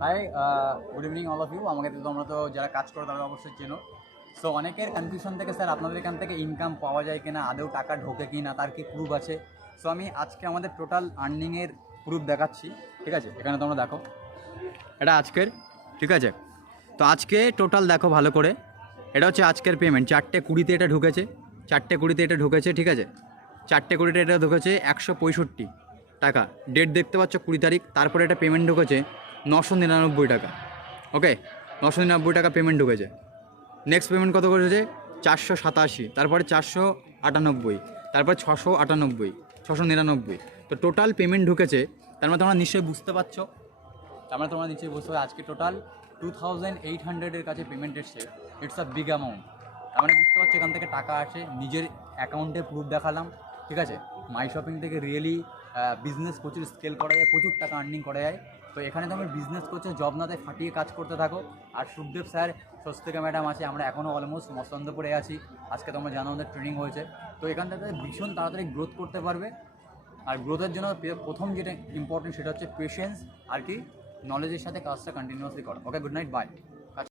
High, good evening all of you. আমাকে তো তোমরা তো যারা কাজ করো তারা অবশ্যই চেনো। সো অনেকের কনফিউশন থেকে স্যার আপনাদের এখান থেকে ইনকাম পাওয়া যায় কিনা, আদৌ টাকা ঢোকে কি না, তার কি প্রুফ আছে। সো আমি আজকে আমাদের টোটাল আর্নিংয়ের প্রুফ দেখাচ্ছি, ঠিক আছে? এখানে তোমরা দেখো, এটা আজকের, ঠিক আছে? তো আজকে টোটাল দেখো ভালো করে, এটা হচ্ছে আজকের পেমেন্ট। 4:20 এটা ঢুকেছে, 4:20 এটা ঢুকেছে, ঠিক আছে? 4:20 এটা ঢুকেছে 165 টাকা। ডেট দেখতে পাচ্ছ 20 তারিখ। তারপরে এটা পেমেন্ট ঢুকেছে 999 টাকা। ওকে, 999 টাকা পেমেন্ট ঢুকেছে। নেক্সট পেমেন্ট কত করেছে? 487, তারপরে 498, তারপরে 698, 699। তো টোটাল পেমেন্ট ঢুকেছে। তার মানে তোমরা নিশ্চয়ই বুঝতে পারছো, তোমরা নিশ্চয়ই বুঝতে পারছো আজকে টোটাল 2800-এর কাছে পেমেন্ট এসছে। It's a big amount. তার মানে বুঝতে পারছো এখান থেকে টাকা আসে। নিজের অ্যাকাউন্টে প্রুফ দেখালাম, ঠিক আছে? মাই শপিং থেকে রিয়েলি বিজনেস প্রচুর স্কেল করা যায়, প্রচুর টাকা আর্নিং করা যায়। তো এখানে তোমরা বিজনেস করছো, জব নাতে ফাটিয়ে কাজ করতে থাকো। আর সুখদেব স্যার, স্বস্তিকা ম্যাডাম আছে, আমরা এখনও অলমোস্ট মস্তন্দপুরে আছি। আজকে তোমরা জানো আমাদের ট্রেনিং হয়েছে। তো এখান থেকে ভীষণ তাড়াতাড়ি গ্রোথ করতে পারবে। আর গ্রোথের জন্য প্রথম যেটা ইম্পর্টেন্ট সেটা হচ্ছে পেশেন্স, আর কি নলেজের সাথে কাজটা কন্টিনিউয়াসলি করো। ওকে, গুড নাইট, বাই।